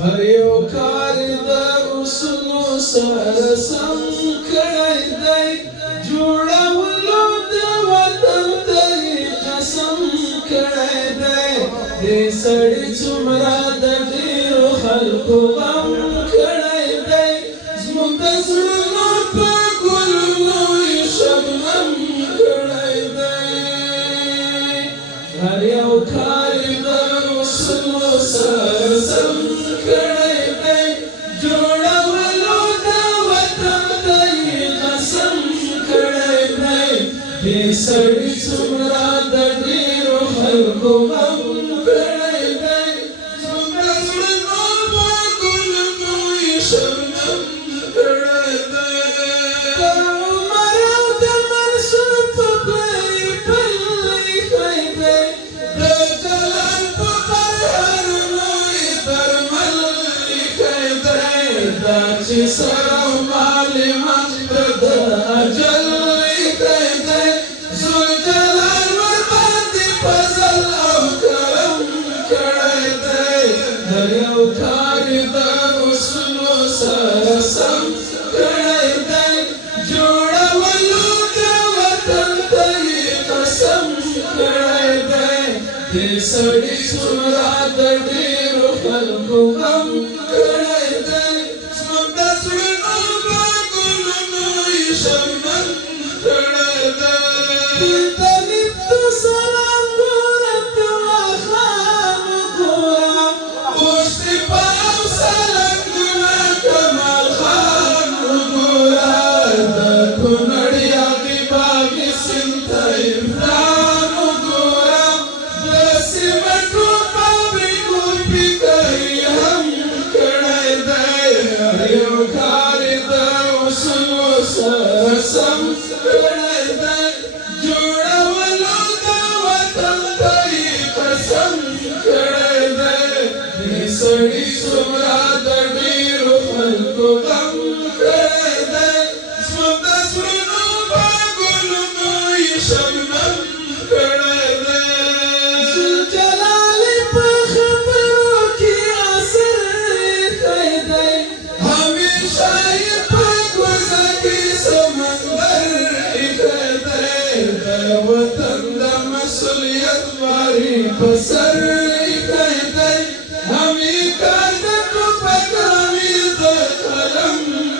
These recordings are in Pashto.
هر یو کار د اصولو سره سم کړی دی جوړولو د وطن ته یې قسم کړی دی دې سړي څومره د ډېرو خلکو غم کړی دی زموږ د زړونو په ګلونو یې شبنم کړی دی هر یو کار یې د اصولو سره سم کړی دی جوړولو د وطن ته یې قسم کړی دی دې سړي څومره د ډېرو خلکو غم کړی دی زموږ د زړونو په ګلونو یې شبنم کړی دی د عمر او د منصور په پلۍ پل ایښی دی د جلال په پرهرونو یې درمل ایښی دی دا چې سر او معلومات د اجل ایښی دی ذوالجلال ورباندې فضل او کرم کړی دی هر یو کار یې د اصولو سره سم کړی دی جوړولو د وطن ته یې قسم کړی دی دې سړي څومره د ډېرو خلکو غم کړی دی زموږ د زړونو په ګلونو یې شبنم کړی دی د لیدو سره ګوره ته واخان وګوره اوښتې په او سلنګونه کمال خان وګوره د کونړ یاغي باغي سیند ته عمران وګوره د سمنټو فابریکو فکر یې هم کړی دی هر یو کار یې د اصولو سره سم کړی دی جوړولو د وطن ته یې قسم کړی دی دې سړي څومره د ډېرو خلکو غم کړی دی زموږ د زړونو په ګلونو یې شبنم کړی دی ذوالجلال په خبرو کې اثر ایښی دی همیشه یې په کوزه کې سمندر ایښی دی د وطن د مسؤلیت واري په سر ایښی دی هم یې کار د ټوپک هم یې د قلم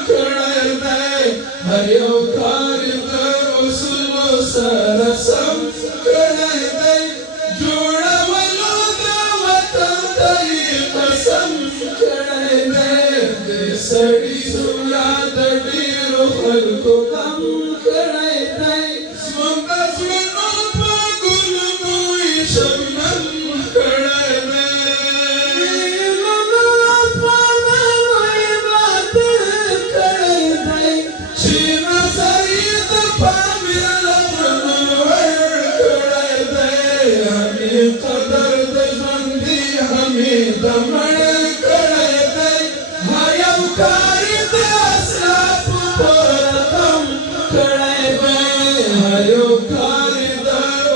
کړی دی هر یو کار یې د اصولو سره سم کړی دی جوړولو د وطن ته یې قسم کړی دی دې سړي څومره د ډېرو خلکو غم کړی دی زموږ د زړونو په ګلونو یې شبنم کړی دی میلمنو افغانانو یې ملاتړ کړی دی چې نظر یې د پامیر له غرونو لوړ کړی دی هم یې قدر د ژوندي هم یې د مړ کړی دی هر یو کار یې د اسلافو په رقم کړی دی هر یو کار یې د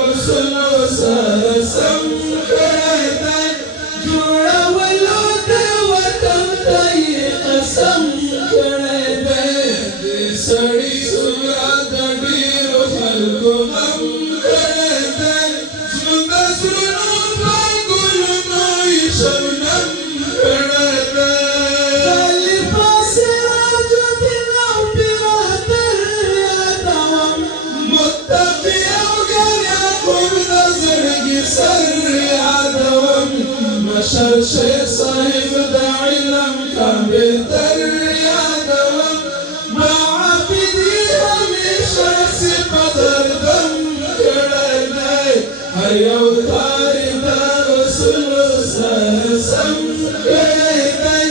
اصولو سره سم کړی دی جوړولو د وطن ته یې قسم کړی دی دې سړي څومره د ډېرو خلکو غم کړی دی زموږ د زړونو په ګلونو یې شبنم کړی دی خلیفه سراج الدین او برادر یادوم متقي او ګل یعقوب د زړګي سر یادوم مشر شیخ صاحب د علم کامل تر یادوم ما عابدي همیشه صفت دردم کړی دی هر یو کار یې د اصولو سره سم کړی دی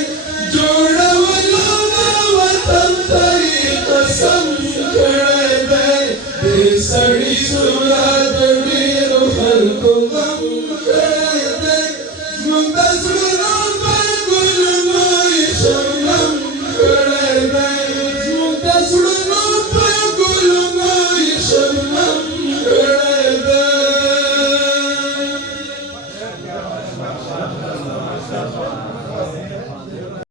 جوړولو د وطن ته یې قسم کړی دی دې سړي څومره د ډېرو خلکو غم کړی دی زموږ د زړونو په ګلونو یې شبنم کړی دی زموږ د زړونو په ګلونو یې شبنم کړی دی